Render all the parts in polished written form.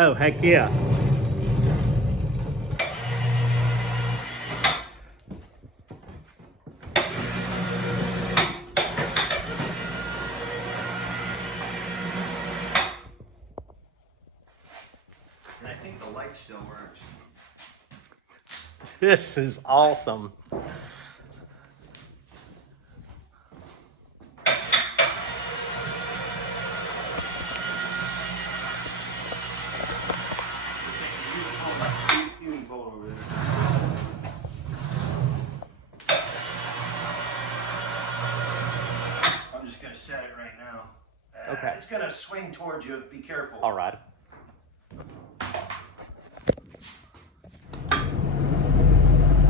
Oh, heck yeah. And I think the light still works. This is awesome. You can pull over there. I'm just going to set it right now. Okay. It's going to swing towards you. Be careful. All right.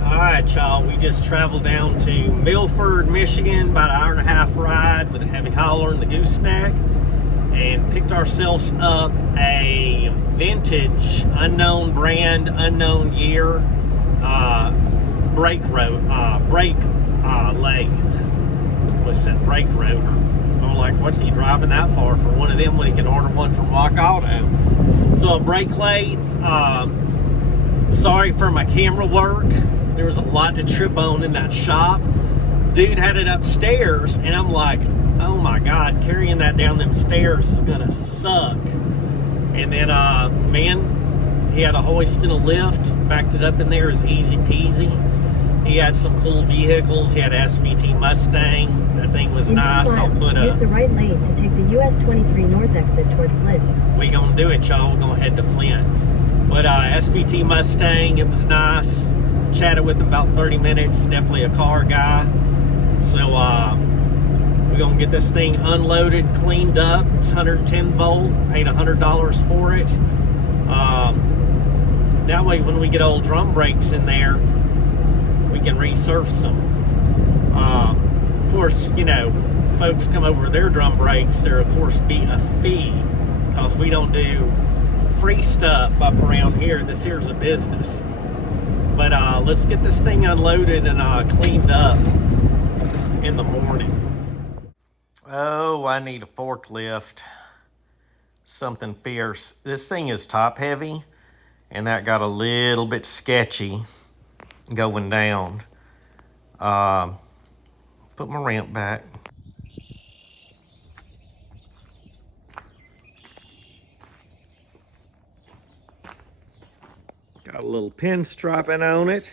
All right, y'all. We just traveled down to Milford, Michigan, about an hour and a half ride with a heavy hauler and the gooseneck, and picked ourselves up a vintage, unknown brand, unknown year brake lathe. What's that? Brake rotor. I'm like, what's he driving that for one of them when he can order one from Rock Auto? So a brake lathe. Sorry for my camera work. There was a lot to trip on in that shop. Dude had it upstairs, and I'm like, oh my God, carrying that down them stairs is gonna suck. And then, man, he had a hoist and a lift, backed it up in there, is easy peasy. He had some cool vehicles. He had an SVT Mustang. That thing was nice. I'll put use the right lane to take the US 23 north exit toward Flint. We gonna do it, y'all. We're gonna head to Flint. But SVT Mustang, it was nice. Chatted with him about 30 minutes. Definitely a car guy. So we're gonna get this thing unloaded, cleaned up. It's 110 volt. Paid $100 for it. That way, when we get old drum brakes in there, we can resurface them. Of course, you know, folks come over their drum brakes. There, of course, be a fee because we don't do free stuff up around here. This here's a business. But let's get this thing unloaded and cleaned up in the morning. Oh, I need a forklift. Something fierce. This thing is top heavy, and that got a little bit sketchy going down. Put my ramp back. Got a little pinstriping on it.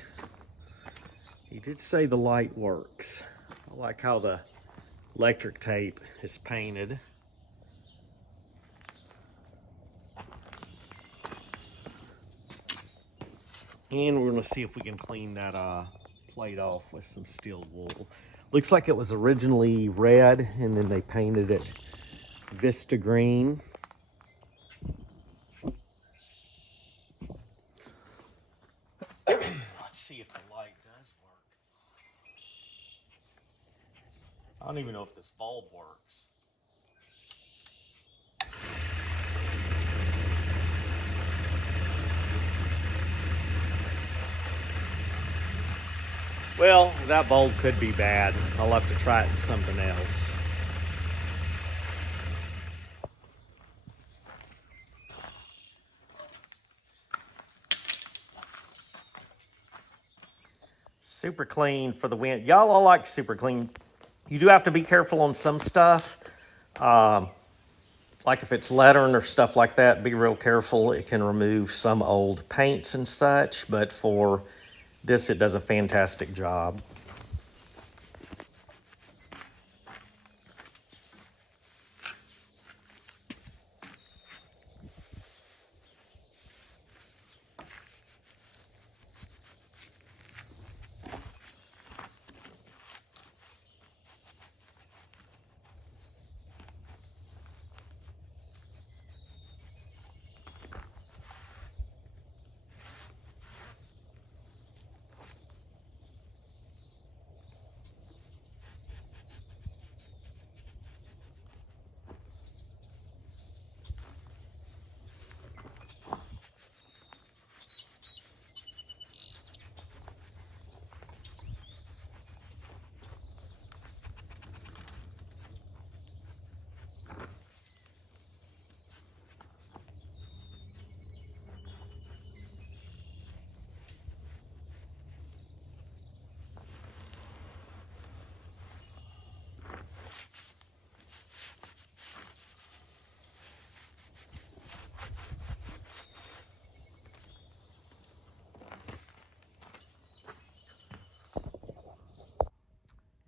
He did say the light works. I like how the electric tape is painted. And we're gonna see if we can clean that plate off with some steel wool. Looks like it was originally red and then they painted it Vista green. Let's see if the light does work. I don't even know if this bulb works. Well, that bulb could be bad. I'll have to try it in something else. Super clean for the wind. Y'all all like super clean. You do have to be careful on some stuff. Like if it's lettering or stuff like that, be real careful. It can remove some old paints and such, but for this, it does a fantastic job.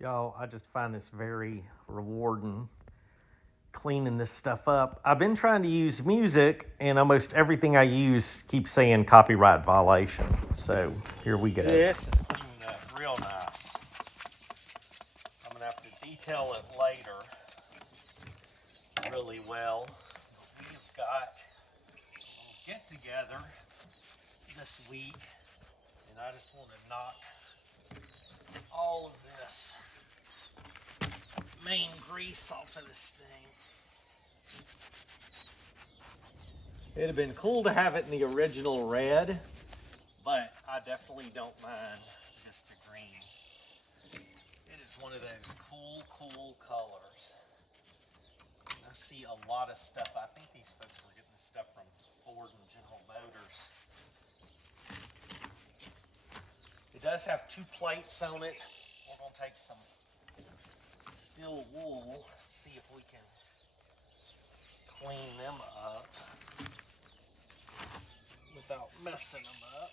Y'all, I just find this very rewarding, cleaning this stuff up. I've been trying to use music, and almost everything I use keeps saying copyright violation. So here we go. This is cleaned up real nice. I'm gonna have to detail it later really well. We've got a get together this week, and I just want to knock all of this main grease off of this thing. It'd have been cool to have it in the original red, but I definitely don't mind just the green. It is one of those cool colors. I see a lot of stuff. I think these folks were getting this stuff from Ford and General Motors. It does have 2 plates on it. We're going to take some steel wool, see if we can clean them up without messing them up.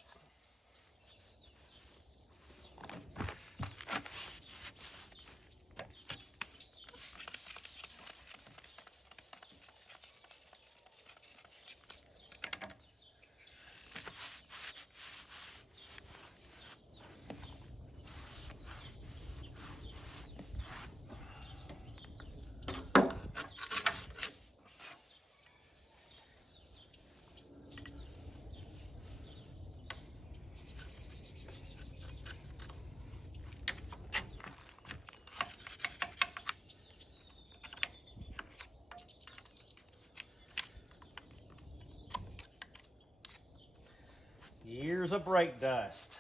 Years of brake dust.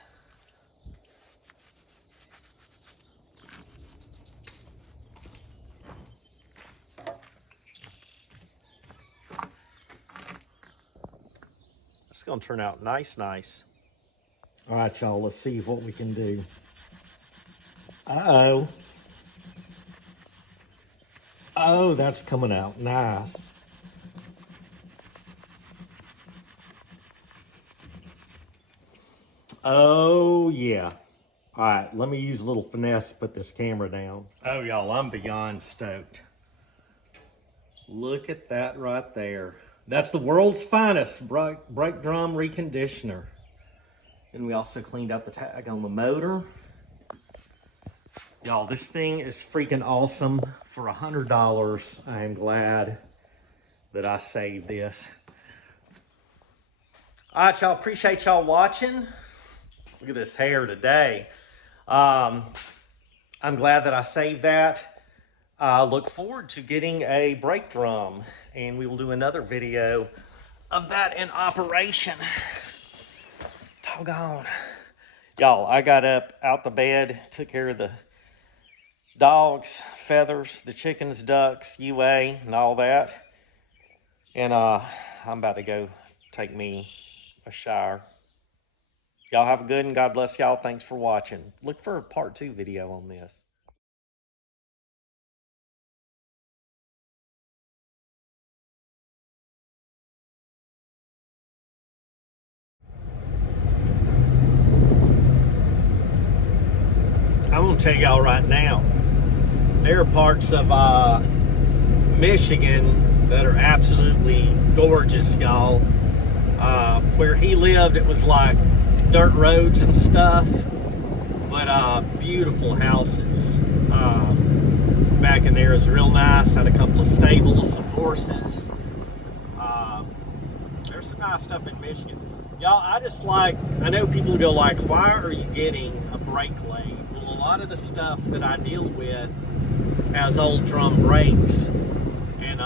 It's gonna turn out nice. All right, y'all, let's see what we can do. Uh-oh. Oh, that's coming out nice. Oh, yeah. All right, let me use a little finesse to put this camera down. Oh, y'all, I'm beyond stoked. Look at that right there. That's the world's finest brake drum reconditioner. And we also cleaned out the tag on the motor. Y'all, this thing is freaking awesome. For $100, I am glad that I saved this. All right, y'all, appreciate y'all watching. Look at this hair today. I'm glad that I saved that. I look forward to getting a brake drum, and we will do another video of that in operation. Doggone. Y'all, I got up out the bed, took care of the dogs, feathers, the chickens, ducks, UA, and all that. And I'm about to go take me a shower. Y'all have a good and God bless y'all. Thanks for watching. Look for a part 2 video on this. I'm going to tell y'all right now, there are parts of Michigan that are absolutely gorgeous, y'all. Where he lived, it was like dirt roads and stuff, but beautiful houses. Back in there is real nice. Had a couple of stables, some horses. There's some nice stuff in Michigan. Y'all, I know people go like, why are you getting a brake lathe? Well, a lot of the stuff that I deal with has old drum brakes, and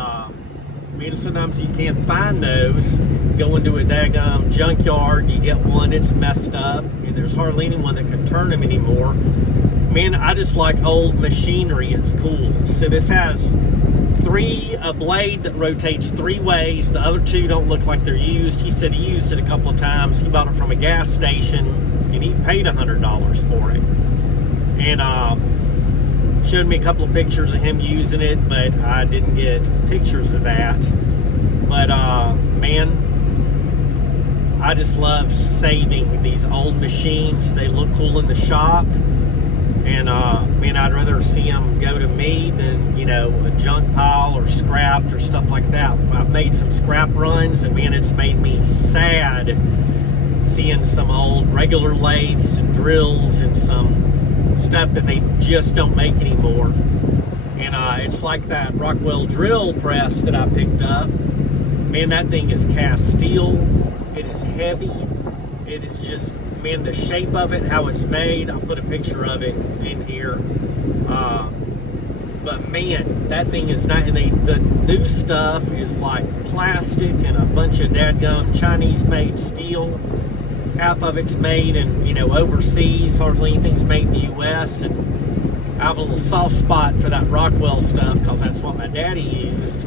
sometimes you can't find those. Go into a daggum junkyard, you get one, it's messed up, and there's hardly anyone that can turn them anymore. Man, I just like old machinery. It's cool. So this has a blade that rotates 3 ways. The other 2 don't look like they're used. He said he used it a couple of times. He bought it from a gas station, and he paid $100 for it. And showed me a couple of pictures of him using it, but I didn't get pictures of that. But man, I just love saving these old machines. They look cool in the shop, And man, I'd rather see them go to me than, you know, a junk pile or scrapped or stuff like that. I've made some scrap runs, and man, it's made me sad seeing some old regular lathes and drills and some stuff that they just don't make anymore. And it's like that Rockwell drill press that I picked up. Man, that thing is cast steel. It is heavy. It is just, man, the shape of it, how it's made. I'll put a picture of it in here. But man, that thing is not, and the new stuff is like plastic and a bunch of dadgum Chinese-made steel. Half of it's made in, you know, overseas. Hardly anything's made in the U.S. And I have a little soft spot for that Rockwell stuff because that's what my daddy used.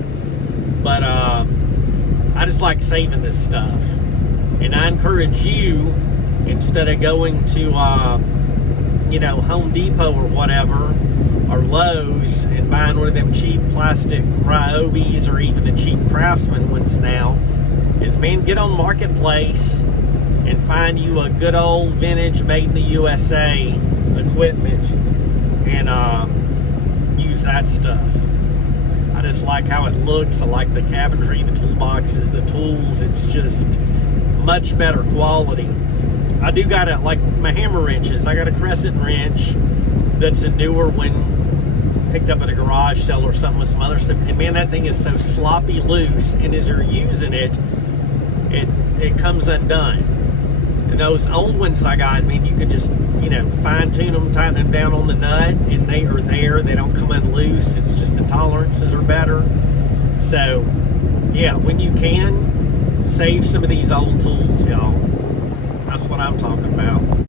But I just like saving this stuff. And I encourage you, instead of going to, you know, Home Depot or whatever, or Lowe's, and buying one of them cheap plastic Ryobis or even the cheap Craftsman ones now, is, man, get on Marketplace and find you a good old vintage made in the USA equipment and use that stuff. I just like how it looks. I like the cabinetry, the toolboxes, the tools. It's just much better quality. I do got it, like my hammer wrenches. I got a crescent wrench that's a newer one, picked up at a garage sale or something with some other stuff. And man, that thing is so sloppy loose. And as you're using it, it comes undone. And those old ones I got, I mean, you could just, you know, fine tune them, tighten them down on the nut, and they are there. They don't come in loose. It's just the tolerances are better. So, yeah, when you can, save some of these old tools, y'all. That's what I'm talking about.